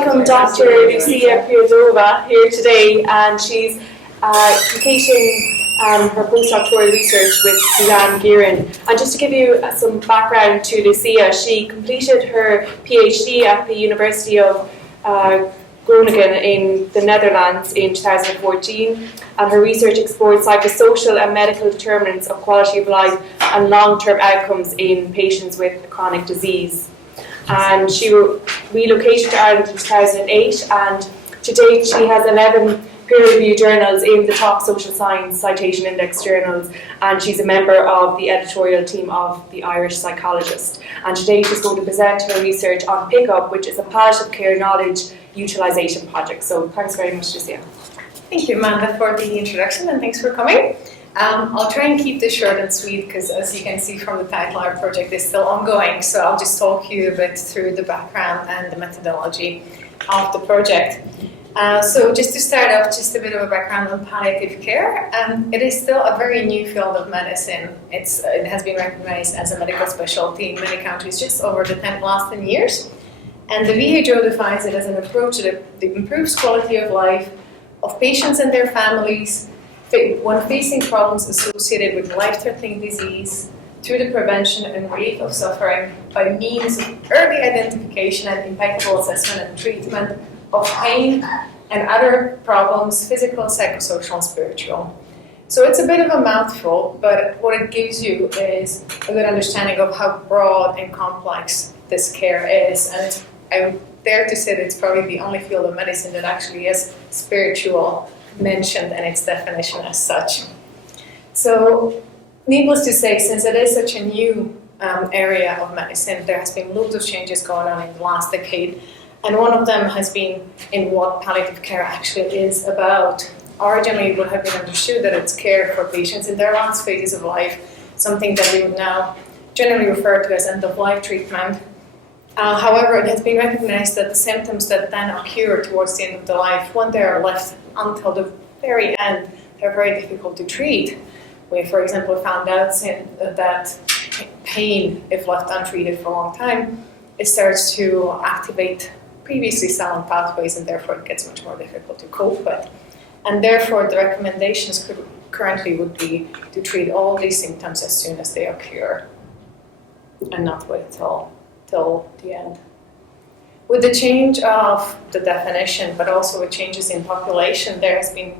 welcome Dr. Lucia Prihodova here today, and she's completing her postdoctoral research with Strand. And just to give you some background to Lucia, she completed her PhD at the University of Groningen in the Netherlands in 2014, and her research explored psychosocial and medical determinants of quality of life and long-term outcomes in patients with chronic disease. And she relocated to Ireland in 2008, and to date she has 11 peer-reviewed journals in the top social science citation index journals, and she's a member of the editorial team of The Irish Psychologist. And today she's going to present her research on PiCKUP, which is a palliative care knowledge utilisation project. So thanks very much, Lucia. Thank you, Amanda, for the introduction, and thanks for coming. I'll try and keep this short and sweet because, as you can see from the title, our project is still ongoing. So I'll just talk you a bit through the background and the methodology of the project. So just to start off, just a bit of a background on palliative care. It is still a very new field of medicine. It has been recognized as a medical specialty in many countries just over the last 10 years. And the WHO defines it as an approach that improves quality of life of patients and their families when facing problems associated with life-threatening disease through the prevention and relief of suffering by means of early identification and impeccable assessment and treatment of pain and other problems, physical, psychosocial, and spiritual. So it's a bit of a mouthful, but what it gives you is a good understanding of how broad and complex this care is. And I dare to say that it's probably the only field of medicine that actually has spiritual mentioned in its definition as such. So, needless to say, since it is such a new area of medicine, there has been loads of changes going on in the last decade, and one of them has been in what palliative care actually is about. Originally, it would have been understood that it's care for patients in their last phases of life, something that we would now generally refer to as end-of-life treatment. However, it has been recognized that the symptoms that then occur towards the end of the life, when they are left until the very end, they're very difficult to treat. We, for example, found out that pain, if left untreated for a long time, it starts to activate previously silent pathways, and therefore it gets much more difficult to cope with. And therefore, the recommendations currently would be to treat all these symptoms as soon as they occur, and not wait till the end. With the change of the definition, but also with changes in population, there has been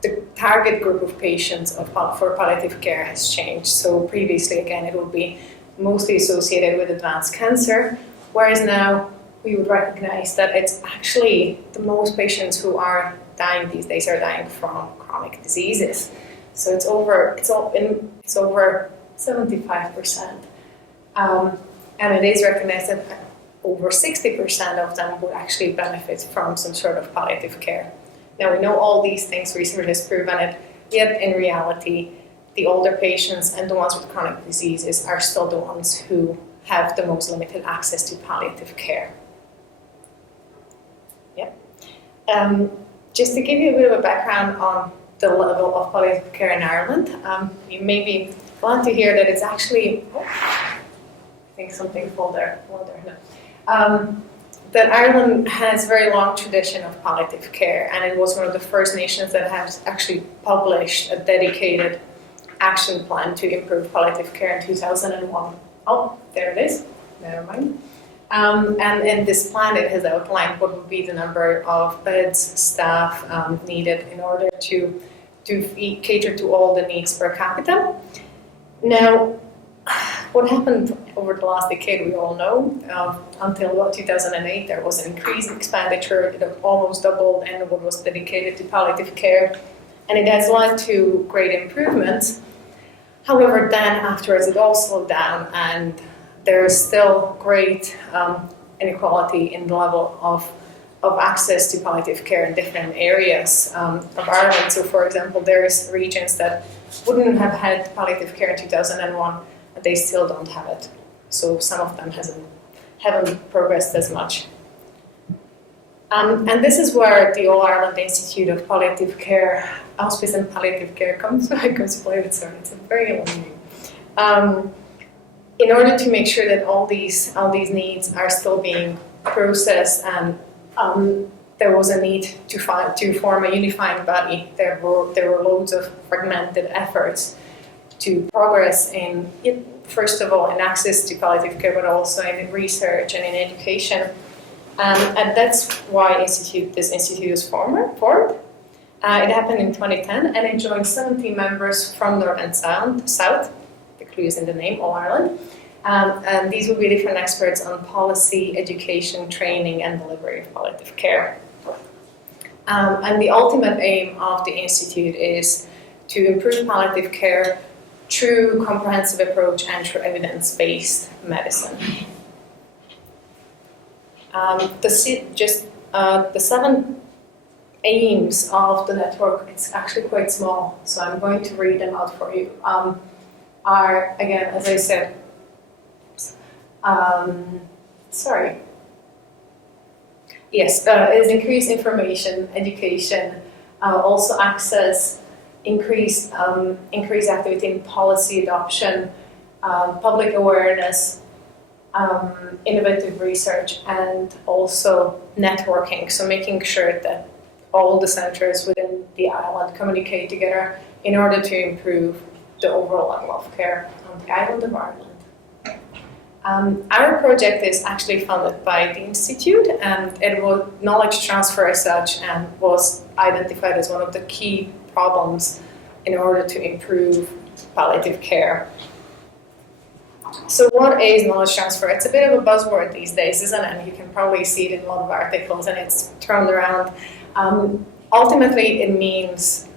the target group of patients for palliative care has changed. So previously, again, it would be mostly associated with advanced cancer, whereas now we would recognize that it's actually the most patients who are dying these days are dying from chronic diseases. So it's over 75%. And it is recognized that over 60% of them would actually benefit from some sort of palliative care. Now, we know all these things, research has proven it, yet in reality, the older patients and the ones with chronic diseases are still the ones who have the most limited access to palliative care. Yep. Just to give you a bit of a background on the level of palliative care in Ireland, you may be glad to hear that it's actually, I think something fell there. No. That Ireland has a very long tradition of palliative care, and it was one of the first nations that has actually published a dedicated action plan to improve palliative care in 2001. Oh, there it is. Never mind. And in this plan, it has outlined what would be the number of beds, staff needed in order to cater to all the needs per capita. Now, what happened over the last decade, we all know. Until about 2008, there was an increased expenditure. It almost doubled in what was dedicated to palliative care, and it has led to great improvements. However, then afterwards, it all slowed down, and there is still great inequality in the level of access to palliative care in different areas of Ireland. So, for example, there is regions that wouldn't have had palliative care in 2001, but they still don't have it. So some of them haven't progressed as much. And this is where the All Ireland Institute of Palliative Care, Hospice and Palliative Care comes played. Sorry, it's a very long name. In order to make sure that all these needs are still being process, and there was a need to form a unifying body. There were loads of fragmented efforts to progress in, first of all, in access to palliative care, but also in research and in education. And that's why this institute was formed. It happened in 2010, and it joined 17 members from North and South, the clue is in the name, all Ireland. And these will be different experts on policy, education, training, and delivery of palliative care. And the ultimate aim of the institute is to improve palliative care through comprehensive approach and through evidence-based medicine. The 7 aims of the network, it's actually quite small, so I'm going to read them out for you, are, again, as I said, is increased information, education, also access, increased activity in policy adoption, public awareness, innovative research, and also networking. So making sure that all the centres within the island communicate together in order to improve the overall level of care on the island of Ireland. Our project is actually funded by the Institute, and it was knowledge transfer as such, and was identified as one of the key problems in order to improve palliative care. So what is knowledge transfer? It's a bit of a buzzword these days, isn't it? And you can probably see it in a lot of articles, and it's thrown around. Ultimately, it means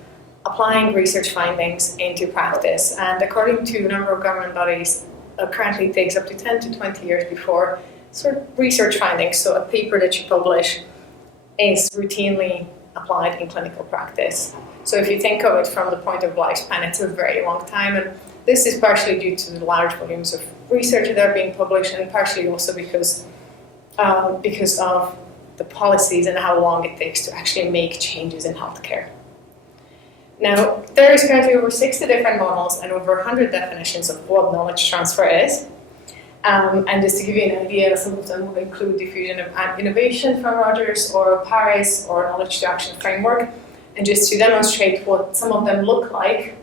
applying research findings into practice, and according to a number of government bodies, currently takes up to 10 to 20 years before sort of research findings, so a paper that you publish, is routinely applied in clinical practice. So if you think of it from the point of lifespan, it's a very long time, and this is partially due to the large volumes of research that are being published, and partially also because of the policies and how long it takes to actually make changes in healthcare. Now, there is currently over 60 different models and over 100 definitions of what knowledge transfer is. And just to give you an idea, some of them will include diffusion of innovation from Rogers, or PARIHS, or knowledge to action framework. And just to demonstrate what some of them look like,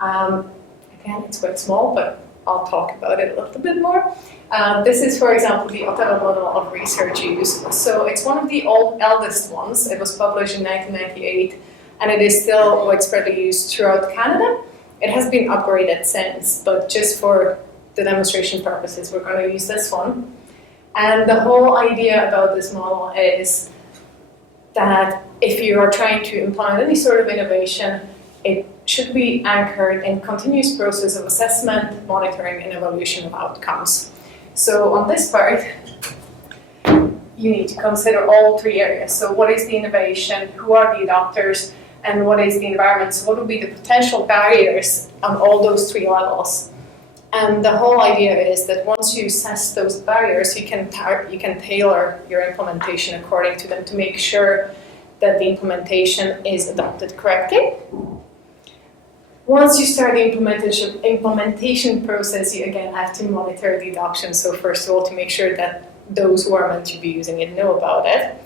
again, it's quite small, but I'll talk about it a little bit more. This is, for example, the Ottawa model of research use. So it's one of the eldest ones. It was published in 1998. And it is still widespreadly used throughout Canada. It has been upgraded since, but just for the demonstration purposes, we're going to use this one. And the whole idea about this model is that if you are trying to implement any sort of innovation, it should be anchored in continuous process of assessment, monitoring, and evaluation of outcomes. So on this part, you need to consider all 3 areas. So what is the innovation, who are the adopters, and what is the environment? So what would be the potential barriers on all those 3 levels? And the whole idea is that once you assess those barriers, you can tailor your implementation according to them to make sure that the implementation is adopted correctly. Once you start the implementation process, you again have to monitor the adoption. So first of all, to make sure that those who are meant to be using it know about it,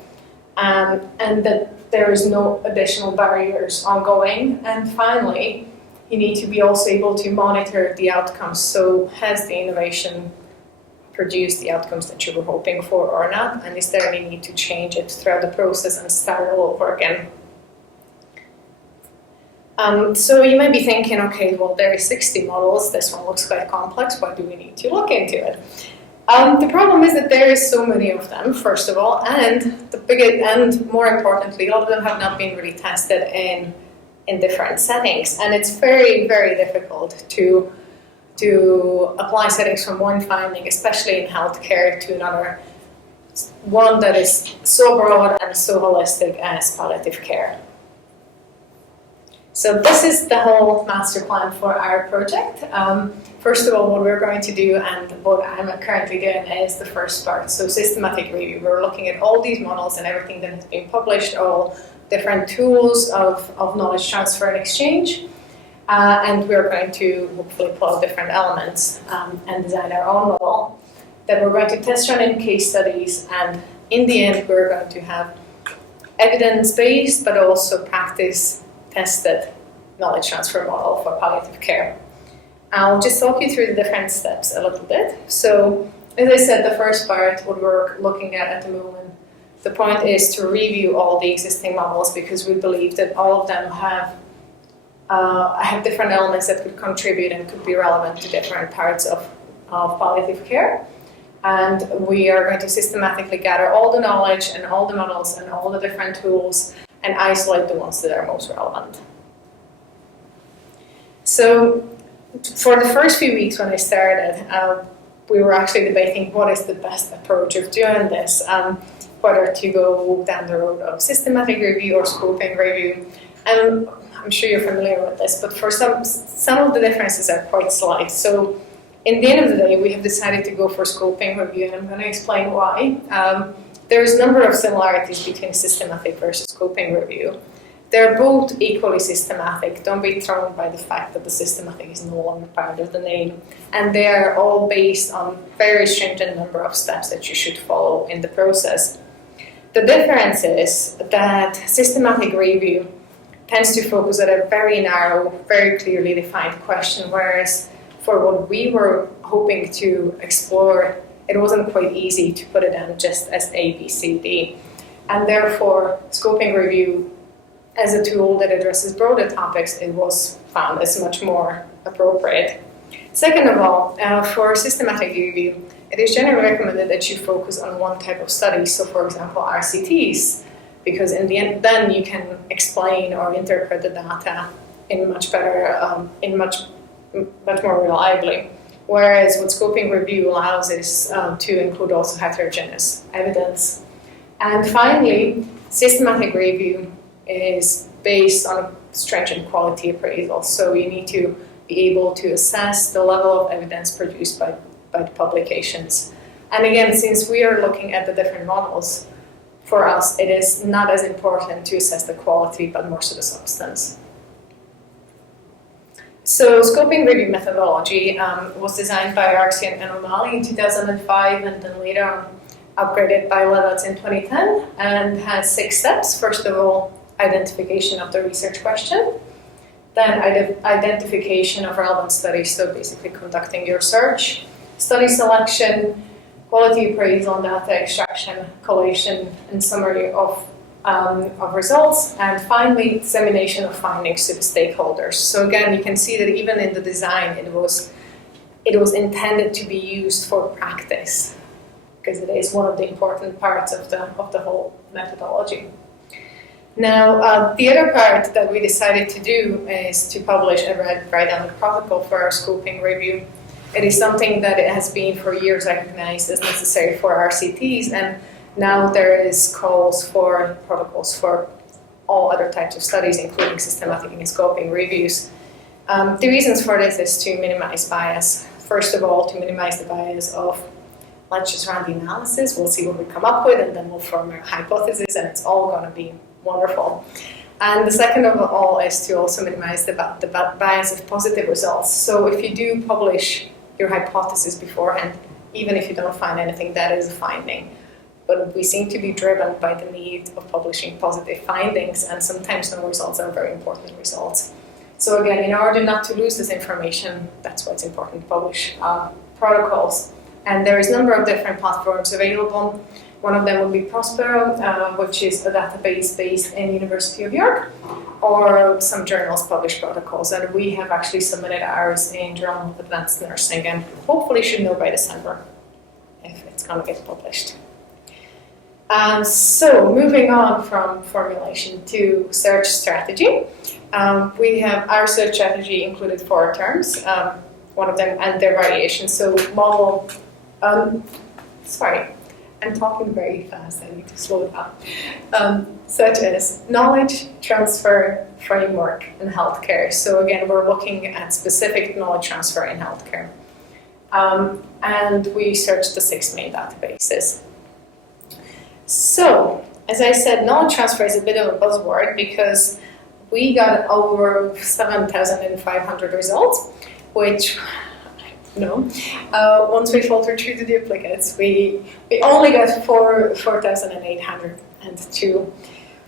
and that there is no additional barriers ongoing. And finally, you need to be also able to monitor the outcomes. So has the innovation produced the outcomes that you were hoping for or not? And is there any need to change it throughout the process and start all over again? So you might be thinking, okay, well, there are 60 models. This one looks quite complex. Why do we need to look into it? The problem is that there is so many of them, first of all, and more importantly, a lot of them have not been really tested in different settings, and it's very, very difficult to apply settings from one finding, especially in healthcare, to another, one that is so broad and so holistic as palliative care. So this is the whole master plan for our project. First of all, what we're going to do, and what I'm currently doing, is the first part. So systematic review. We're looking at all these models and everything that has been published, all different tools of knowledge transfer and exchange. And we're going to hopefully pull out different elements and design our own model. Then we're going to test run in case studies, and in the end we're going to have evidence-based but also practice-tested knowledge transfer model for palliative care. I'll just talk you through the different steps a little bit. So, as I said, the first part, what we're looking at the moment, the point is to review all the existing models because we believe that all of them have different elements that could contribute and could be relevant to different parts of palliative care. And we are going to systematically gather all the knowledge and all the models and all the different tools and isolate the ones that are most relevant. So for the first few weeks when I started, we were actually debating what is the best approach of doing this, whether to go down the road of systematic review or scoping review. And I'm sure you're familiar with this, but for some of the differences are quite slight. So in the end of the day, we have decided to go for scoping review, and I'm going to explain why. There's a number of similarities between systematic versus scoping review. They're both equally systematic. Don't be thrown by the fact that the systematic is no longer part of the name. And they are all based on very stringent number of steps that you should follow in the process. The difference is that systematic review tends to focus on a very narrow, very clearly defined question, whereas for what we were hoping to explore, it wasn't quite easy to put it down just as A, B, C, D. And therefore, scoping review as a tool that addresses broader topics, it was found as much more appropriate. Second of all, for systematic review, it is generally recommended that you focus on one type of study. So for example, RCTs, because in the end, then you can explain or interpret the data in much better, much more reliably. Whereas what scoping review allows is to include also heterogeneous evidence. And finally, systematic review is based on stringent quality appraisal. So you need to be able to assess the level of evidence produced by the publications. And again, since we are looking at the different models, for us it is not as important to assess the quality, but more so the substance. So scoping review methodology was designed by Arksey O'Malley in 2005 and then later upgraded by Levac in 2010 and has 6 steps. First of all, identification of the research question, then identification of relevant studies, so basically conducting your search, study selection, quality appraisal and data extraction, collation and summary of results, and finally dissemination of findings to the stakeholders. So again, you can see that even in the design, it was intended to be used for practice, because it is one of the important parts of the whole methodology. Now, the other part that we decided to do is to publish a write down the protocol for our scoping review. It is something that it has been for years recognized as necessary for RCTs, and now there is calls for protocols for all other types of studies, including systematic and scoping reviews. The reasons for this is to minimize bias. First of all, to minimize the bias of, let's just run the analysis, we'll see what we come up with, and then we'll form a hypothesis, and it's all going to be wonderful. And the second of all is to also minimize the bias of positive results. So if you do publish your hypothesis beforehand, even if you don't find anything, that is a finding. But we seem to be driven by the need of publishing positive findings, and sometimes no results are very important results. So again, in order not to lose this information, that's why it's important to publish protocols. And there is a number of different platforms available. One of them would be Prospero, which is a database based in University of York, or some journals publish protocols. And we have actually submitted ours in Journal of Advanced Nursing, and hopefully should know by December if it's going to get published. So moving on from formulation to search strategy, we have our search strategy included 4 terms, one of them and their variations. So model, sorry, I'm talking very fast, I need to slow down. Such as knowledge transfer, framework, and healthcare. So again, we're looking at specific knowledge transfer in healthcare. And we searched the 6 main databases. So, as I said, knowledge transfer is a bit of a buzzword because we got over 7,500 results, which No. Once we filtered through the duplicates, we only got 4,802.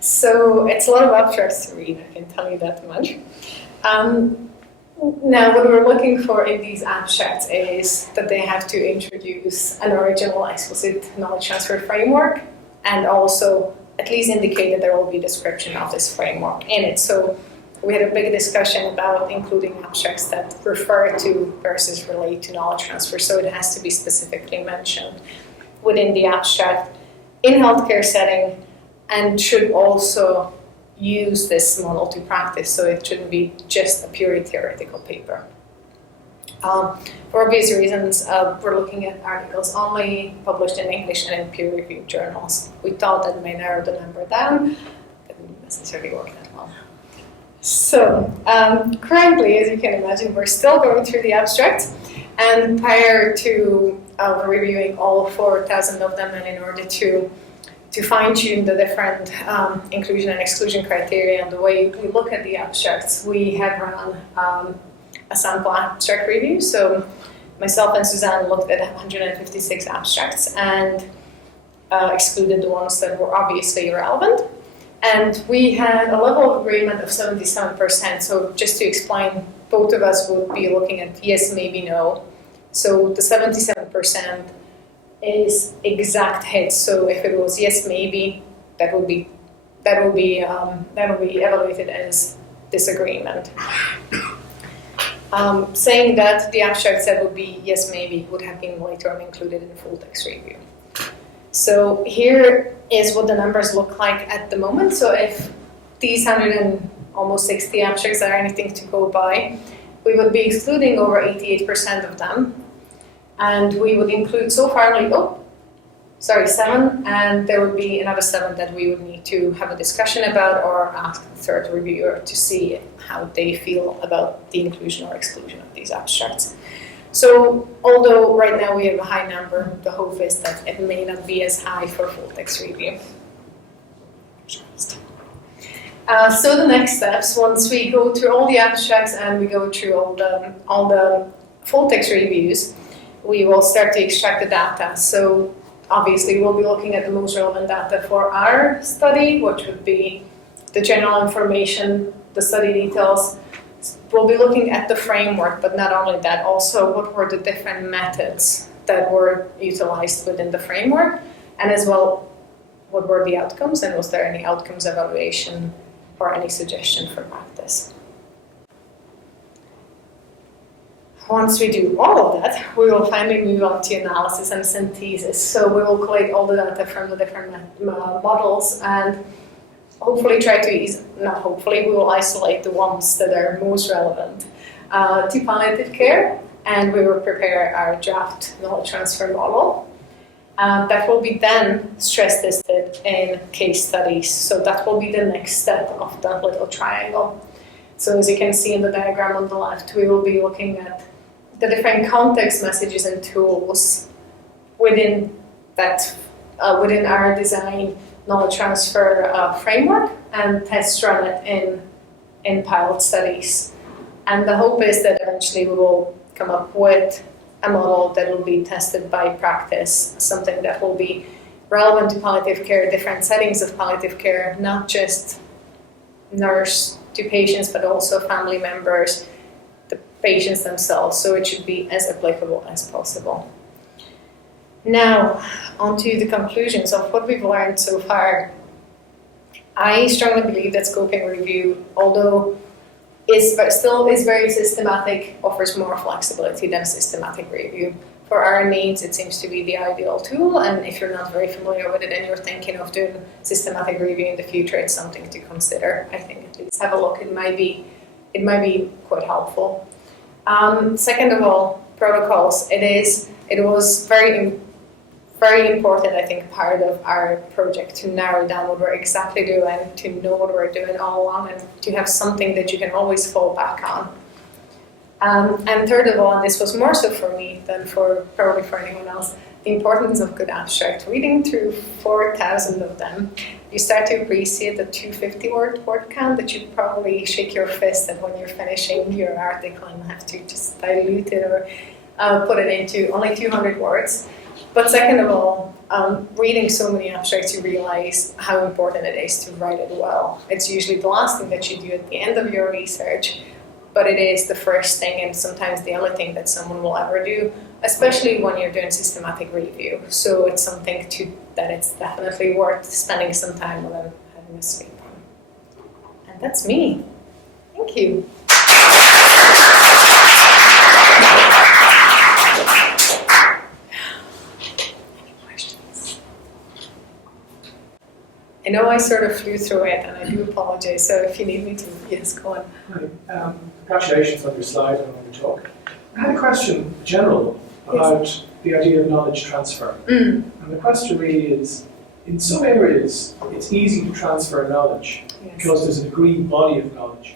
So it's a lot of abstracts to read, I can tell you that much. Now, what we're looking for in these abstracts is that they have to introduce an original explicit knowledge transfer framework and also at least indicate that there will be a description of this framework in it. So we had a big discussion about including abstracts that refer to versus relate to knowledge transfer, so it has to be specifically mentioned within the abstract in healthcare setting and should also use this model to practice, so it shouldn't be just a purely theoretical paper. For obvious reasons, we're looking at articles only published in English and in peer-reviewed journals. We thought that may narrow the number down, but it didn't necessarily work that well. So, currently, as you can imagine, we're still going through the abstract, and prior to reviewing all 4,000 of them, and in order to fine-tune the different inclusion and exclusion criteria and the way we look at the abstracts, we have run a sample abstract review. So myself and Suzanne looked at 156 abstracts and excluded the ones that were obviously irrelevant. And we had a level of agreement of 77%. So just to explain, both of us would be looking at yes, maybe, no. So the 77% is exact hits. So if it was yes, maybe, that would be evaluated as disagreement. Saying that the abstract said would be yes, maybe would have been later on included in the full text review. So here is what the numbers look like at the moment. So if these 160 abstracts are anything to go by, we would be excluding over 88% of them. And we would include so far only, 7, and there would be another 7 that we would need to have a discussion about or ask the third reviewer to see how they feel about the inclusion or exclusion of these abstracts. So although right now we have a high number, the hope is that it may not be as high for full text review. So the next steps, once we go through all the abstracts and we go through all the full text reviews, we will start to extract the data. So obviously we'll be looking at the most relevant data for our study, which would be the general information, the study details. We'll be looking at the framework, but not only that, also what were the different methods that were utilized within the framework, and as well, what were the outcomes, and was there any outcomes evaluation or any suggestion for practice. Once we do all of that, we will finally move on to analysis and synthesis. So we will collate all the data from the different models and hopefully we will isolate the ones that are most relevant to palliative care, and we will prepare our draft knowledge transfer model. That will be then stress tested in case studies. So that will be the next step of that little triangle. So as you can see in the diagram on the left, we will be looking at the different context messages and tools within that, within our design knowledge transfer framework, and test run it in pilot studies. And the hope is that eventually we will come up with a model that will be tested by practice, something that will be relevant to palliative care, different settings of palliative care, not just nurse to patients, but also family members, the patients themselves. So it should be as applicable as possible. Now, on to the conclusions of what we've learned so far. I strongly believe that scoping review, although still is very systematic, offers more flexibility than systematic review. For our needs, it seems to be the ideal tool, and if you're not very familiar with it and you're thinking of doing systematic review in the future, it's something to consider. I think at least have a look. It might be quite helpful. Second of all, protocols. It was very important, I think, part of our project to narrow down what we're exactly doing, to know what we're doing all along, and to have something that you can always fall back on. And third of all, and this was more so for me than probably for anyone else, the importance of good abstract. Reading through 4,000 of them, you start to appreciate the 250-word count that you probably shake your fist at when you're finishing your article and have to just dilute it or put it into only 200 words. But second of all, reading so many abstracts, you realize how important it is to write it well. It's usually the last thing that you do at the end of your research, but it is the first thing and sometimes the only thing that someone will ever do, especially when you're doing systematic review. So it's something that it's definitely worth spending some time on and having a sleep on. And that's me. Thank you. Any questions? I know I sort of flew through it and I do apologize, so if you need me to, yes, go on. Hi. Congratulations on your slide and on your talk. I had a question, general, about the idea of knowledge transfer. And the question really is, in some areas, it's easy to transfer knowledge because there's an agreed body of knowledge.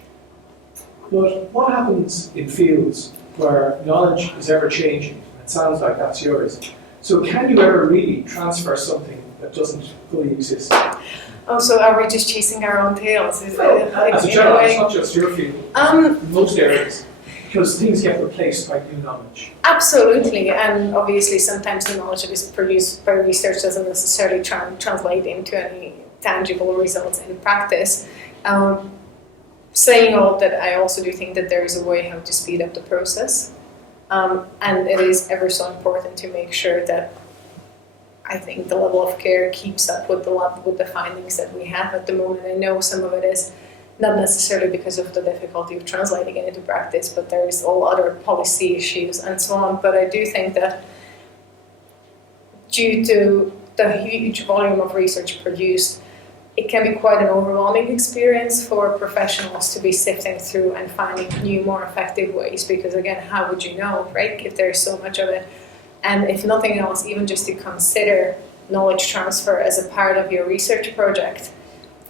But what happens in fields where knowledge is ever changing? It sounds like that's yours. So can you ever really transfer something that doesn't fully exist? Oh, so are we just chasing our own tails? Is it, like, As a general, it's not just your field. In most areas. Because things get replaced by new knowledge. Absolutely, and obviously sometimes the knowledge that is produced by research doesn't necessarily translate into any tangible results in practice. Saying all that, I also do think that there is a way how to speed up the process, and it is ever so important to make sure that I think the level of care keeps up with the findings that we have at the moment. I know some of it is not necessarily because of the difficulty of translating it into practice, but there is all other policy issues and so on. But I do think that due to the huge volume of research produced, it can be quite an overwhelming experience for professionals to be sifting through and finding new, more effective ways, because again, how would you know, right, if there's so much of it? And if nothing else, even just to consider knowledge transfer as a part of your research project,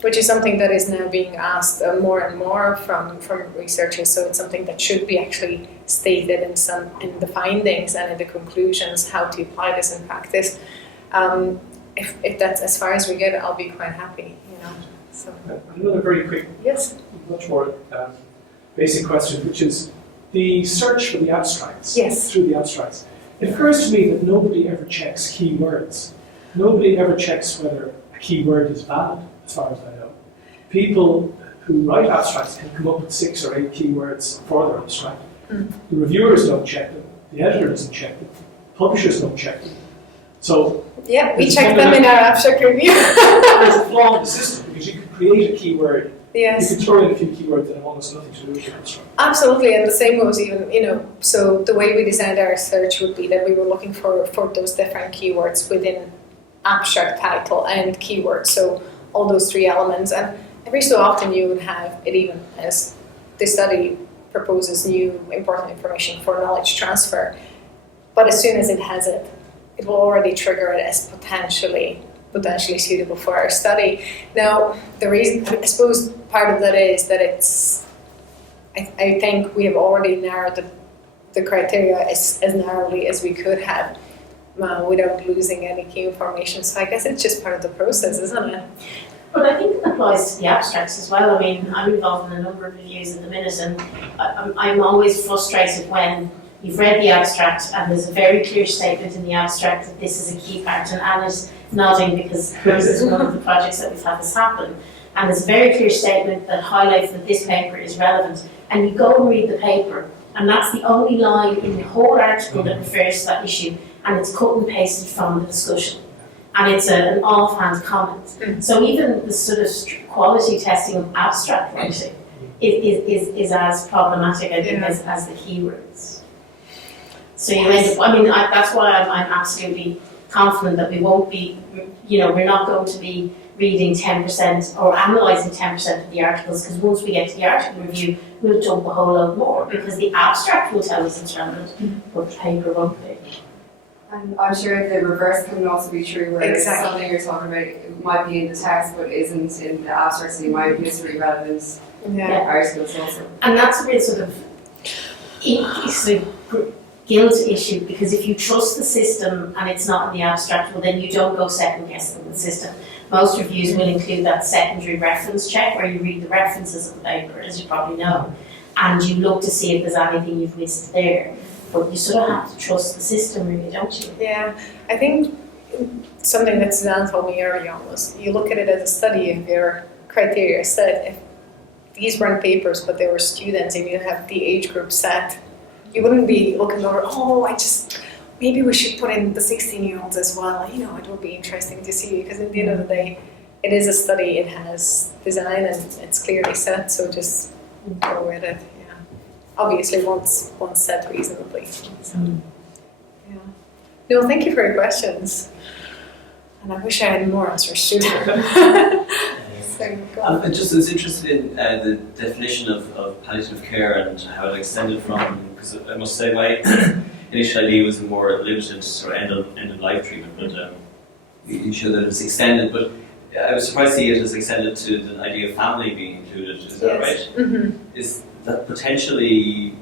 which is something that is now being asked more and more from researchers. So it's something that should be actually stated in the findings and in the conclusions, how to apply this in practice. If that's as far as we get, I'll be quite happy. So. Another very quick, much more basic question, which is the search for the abstracts. Yes. Through the abstracts. It occurs to me that nobody ever checks keywords. Nobody ever checks whether a keyword is valid, as far as I know. People who write abstracts can come up with 6 or 8 keywords for their abstract. The reviewers don't check them, the editor doesn't check them, publishers don't check them. So yeah, we check them in our abstract review. there's a flaw in the system because you could create a keyword. Yes. You could throw in a few keywords that have almost nothing to do with your abstract. Absolutely, and the same goes even, so the way we designed our search would be that we were looking for those different keywords within abstract title and keyword, so all those 3 elements. And every so often you would have it, even as the study proposes new important information for knowledge transfer, but as soon as it has it, it will already trigger it as potentially suitable for our study. Now, the reason, I suppose part of that is that I think we have already narrowed the criteria as narrowly as we could have without losing any key information. So I guess it's just part of the process, isn't it? But I think it applies to the abstracts as well. I mean, I'm involved in a number of reviews at the minute, and I'm always frustrated when you've read the abstract and there's a very clear statement in the abstract that this is a key part, and Anna's nodding because this is one of the projects that we've had this happen. And there's a very clear statement that highlights that this paper is relevant, and you go and read the paper, and that's the only line in the whole article that refers to that issue, and it's cut and pasted from the discussion. And it's an offhand comment. So even the sort of quality testing of abstract writing is as problematic, I think, as the keywords. So you end up, that's why I'm absolutely confident that we won't be, we're not going to be reading 10% or analysing 10% of the articles, because once we get to the article review, we'll dump a whole lot more, because the abstract will tell us it's relevant, but the paper won't be. And I'm sure the reverse can also be true, where something you're talking about it might be in the text but isn't in the abstract, so you might have history relevance articles also. And that's a real sort of guilt issue, because if you trust the system and it's not in the abstract, well then you don't go second guessing the system. Most reviews will include that secondary reference check where you read the references of the paper, as you probably know, and you look to see if there's anything you've missed there. but you sort of have to trust the system, really, don't you? Yeah, I think something that Suzanne told me early on was you look at it as a study of your criteria set. If these weren't papers, but they were students, and you have the age group set, you wouldn't be looking over, maybe we should put in the 16-year-olds as well. You know, it would be interesting to see, because at the end of the day, it is a study, it has design, and it's clearly set, so just go with it. Yeah. Obviously, once set reasonably. So, yeah. No, thank you for your questions. And I wish I had more answers too. I just was interested in the definition of palliative care and how it extended from, because I must say my initial idea was a more limited sort of end of life treatment, but you showed that it's extended. But I was surprised to see it as extended to the idea of family being included. Is that right? Mm-hmm. Is that potentially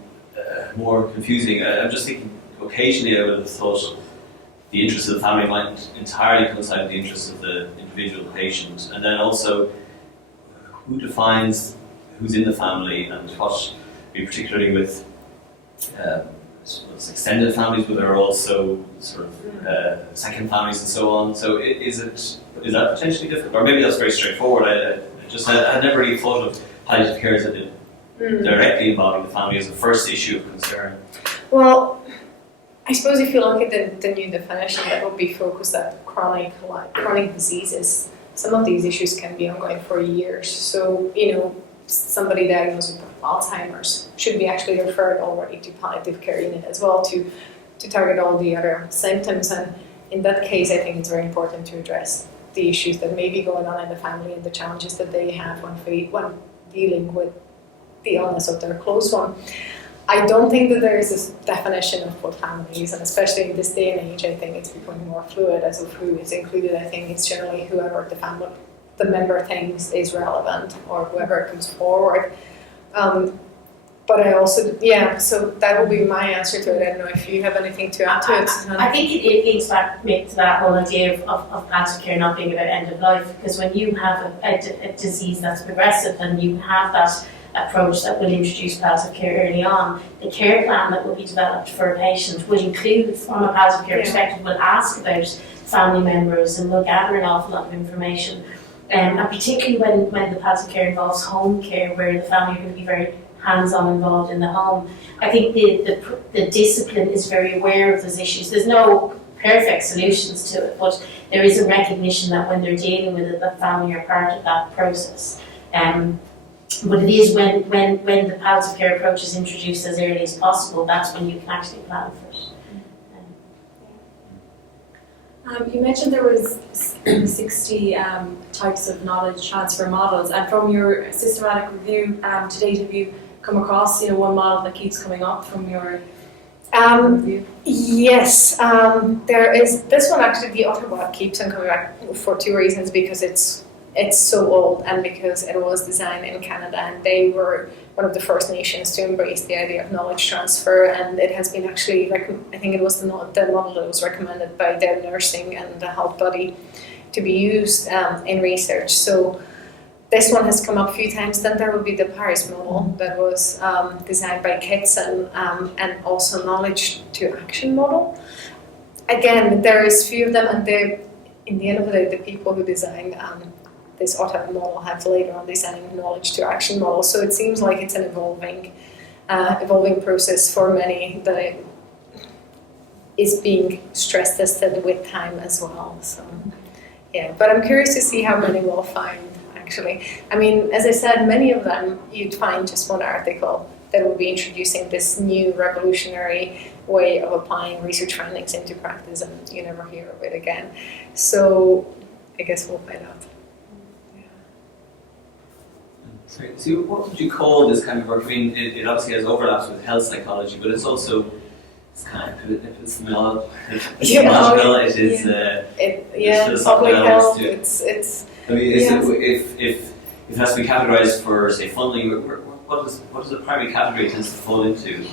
more confusing? I'm just thinking occasionally I would have thought the interests of the family might entirely coincide with the interests of the individual patient, and then also who defines who's in the family, and what, particularly with extended families, but there are also sort of second families and so on. So is that potentially difficult, or maybe that's very straightforward? I never really thought of palliative care as directly involving the family as the first issue of concern. Well, I suppose if you look at the new definition, that would be focused at chronic diseases. Some of these issues can be ongoing for years. So, you know, somebody diagnosed with Alzheimer's should be actually referred already to palliative care unit as well to target all the other symptoms. And in that case, I think it's very important to address the issues that may be going on in the family and the challenges that they have when dealing with the illness of their close one. I don't think that there is this definition of what families, and especially in this day and age, I think it's becoming more fluid as of who is included. I think it's generally whoever the member thinks is relevant, or whoever comes forward. But I also, so that will be my answer to it. I don't know if you have anything to add to it. I think it links back to that whole idea of palliative care not being about end of life, because when you have a disease that's progressive and you have that approach that will introduce palliative care early on, the care plan that will be developed for a patient will include, from a palliative care perspective, will ask about family members and will gather an awful lot of information. And particularly when the palliative care involves home care, where the family are going to be very hands-on involved in the home. I think the discipline is very aware of those issues. There's no perfect solutions to it, but there is a recognition that when they're dealing with it, the family are part of that process. But it is when the palliative care approach is introduced as early as possible, that's when you can actually plan for it. You mentioned there was 60 types of knowledge transfer models, and from your systematic review to date, have you come across one model that keeps coming up from your review? Yes, there is this one actually. The Ottawa keeps on coming back for two reasons: because it's so old, and because it was designed in Canada, and they were one of the first nations to embrace the idea of knowledge transfer, and it has been actually, I think it was the model that was recommended by the nursing and the health body to be used in research. So this one has come up a few times. Then there will be the PARIHS model that was designed by Kitson, and also knowledge to action model. Again, there is few of them, and in the end of the day, the people who designed this Ottawa model have later on designed knowledge to action model. So it seems like it's an evolving process for many, that it is being stress tested with time as well. So yeah, but I'm curious to see how many we'll find actually. I mean, as I said, many of them you'd find just one article that will be introducing this new revolutionary way of applying research findings into practice, and you never hear of it again. So I guess we'll find out. So what would you call this kind of work? I mean, it obviously has overlaps with health psychology, but it's also kind of epistemological. It is public health. Too. It's. I mean, if it has to be categorized for, say, funding, what does the primary category tends to fall into?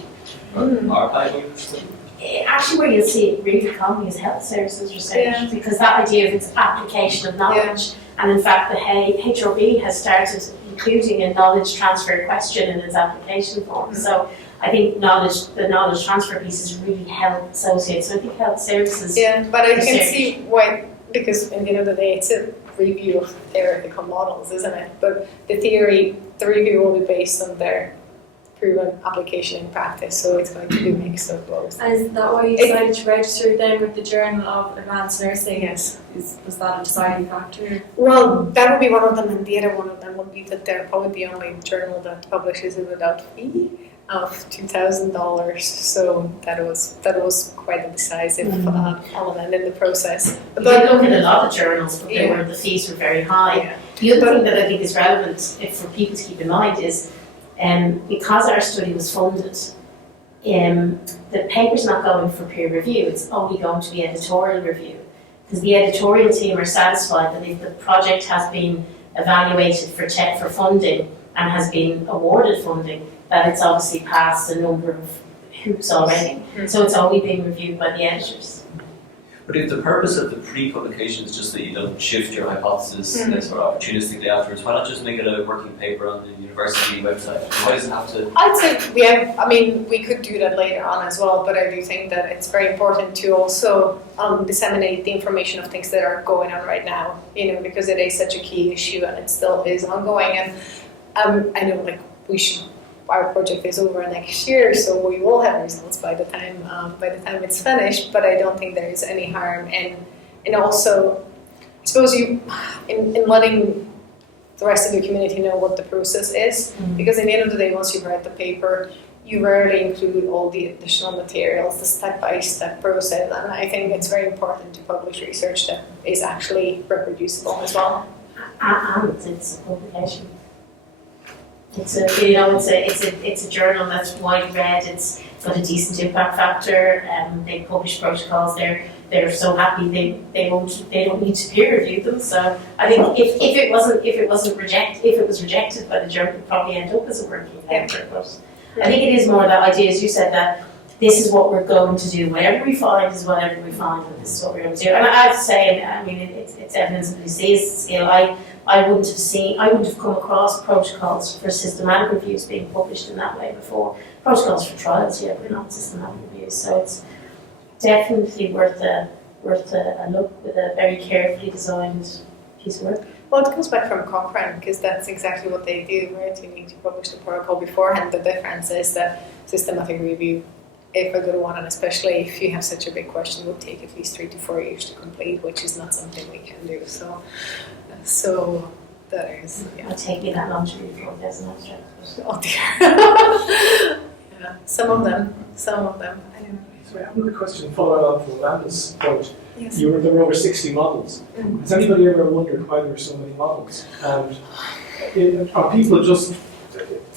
Actually, where you'll see it really commonly is health services research, because that idea of its application of knowledge, and in fact the HRB has started including a knowledge transfer question in its application form. So I think the knowledge transfer piece is really health associated. So I think health services. Yeah, but I can research. see why, because at the end of the day, it's a review of theoretical models, isn't it? But the review will be based on their proven application in practice, so it's going to be a mix of both. And is that why you decided to register then with the Journal of Advanced Nursing? Yes. Was that a deciding factor? Well, that would be one of them, and the other one of them would be that they're probably the only journal that publishes it without fee of $2,000. So that was quite a decisive element in the process. But look at a lot of journals where the fees were very high. Yeah. The other thing that I think is relevant for people to keep in mind is because our study was funded, the paper's not going for peer review, it's only going to be editorial review. Because the editorial team are satisfied that if the project has been evaluated for funding and has been awarded funding, that it's obviously passed a number of hoops already. So it's only being reviewed by the editors. But if the purpose of the pre-publication is just that you don't shift your hypothesis sort of opportunistically afterwards, why not just make it a working paper on the university website? Why does it have to? I'd say we could do that later on as well, but I do think that it's very important to also disseminate the information of things that are going on right now, because it is such a key issue and it still is ongoing. And I know our project is over next year, so we will have results by the time it's finished. But I don't think there is any harm in also, I suppose in letting the rest of the community know what the process is, because at the end of the day, once you've read the paper, you rarely include all the additional materials, the step-by-step process, and I think it's very important to publish research that is actually reproducible as well. And it's a publication. It's a journal that's wide read. It's got a decent impact factor. They publish protocols. They're so happy they don't need to peer review them. So I think if it was rejected by the journal, it'd probably end up as a working paper. But I think it is more that idea, as you said, that this is what we're going to do. Whatever we find is whatever we find, and this is what we're going to do. And I have to say, it's evidence of Lucia's skill. I wouldn't have come across protocols for systematic reviews being published in that way before. Protocols for trials, but not systematic reviews. So it's definitely worth a look with a very carefully designed piece of work. Well, it comes back from Cochrane, because that's exactly what they do, right? You need to publish the protocol beforehand. The difference is that systematic review, if a good one, and especially if you have such a big question, will take at least 3 to 4 years to complete, which is not something we can do. So that is, It'll take me that long to read 4,000 abstracts. Oh dear. Yeah, some of them. I don't know. So I have another question following on from Amanda's point. Yes. There were over 60 models. Has anybody ever wondered why there were so many models? And are people just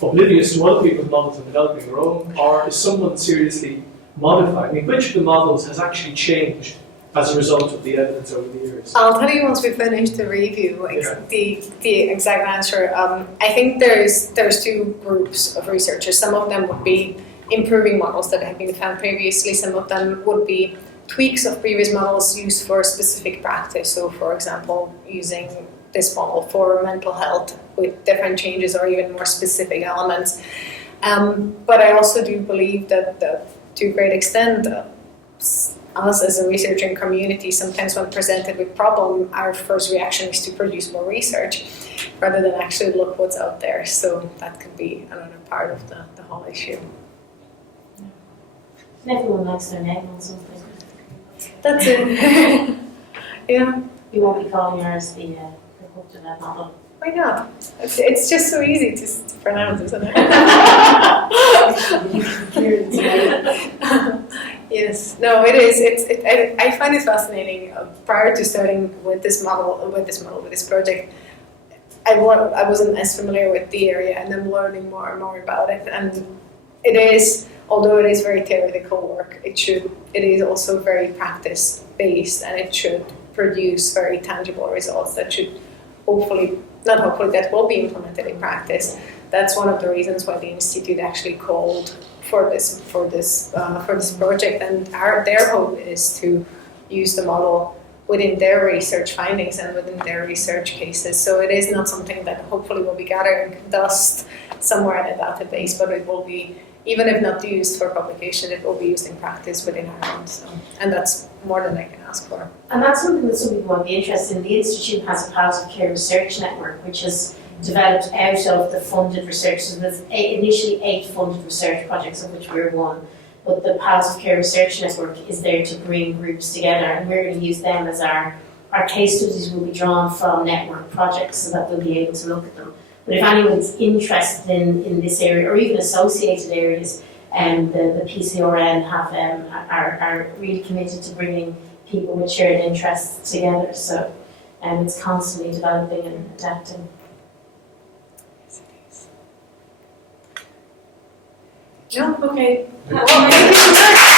oblivious to other people's models and developing their own, or is someone seriously modifying? I mean, which of the models has actually changed as a result of the evidence over the years? I'll tell you once we finish the review the exact answer. I think there's 2 groups of researchers. Some of them would be improving models that have been found previously. Some of them would be tweaks of previous models used for specific practice. So, for example, using this model for mental health with different changes or even more specific elements. But I also do believe that to a great extent, us as a researching community, sometimes when presented with problem, our first reaction is to produce more research rather than actually look what's out there. So that could be another part of the whole issue. Everyone likes their name on something. That's it. Yeah. You won't be calling yours the hook to that model. Why not? It's just so easy to pronounce, isn't it? Yes. No, it is. I find it fascinating. Prior to starting with this project, I wasn't as familiar with the area, and I'm learning more and more about it. And it is, although it is very theoretical work, it is also very practice based, and it should produce very tangible results that should that will be implemented in practice. That's one of the reasons why the institute actually called for this project, and their hope is to use the model within their research findings and within their research cases. So it is not something that hopefully will be gathering dust somewhere in a database, but it will be even if not used for publication, it will be used in practice within Ireland. So, and that's more than I can ask for. And that's something that some people might be interested in. The Institute has a Palliative Care Research Network, which has developed out of the funded research. So there's initially 8 funded research projects, of which we're one. But the Palliative Care Research Network is there to bring groups together, and we're going to use them as our case studies will be drawn from network projects so that we'll be able to look at them. But if anyone's interested in this area, or even associated areas, the PCRN are really committed to bringing people with shared interests together. So it's constantly developing and adapting. No? Okay. Yeah. Thank you so much.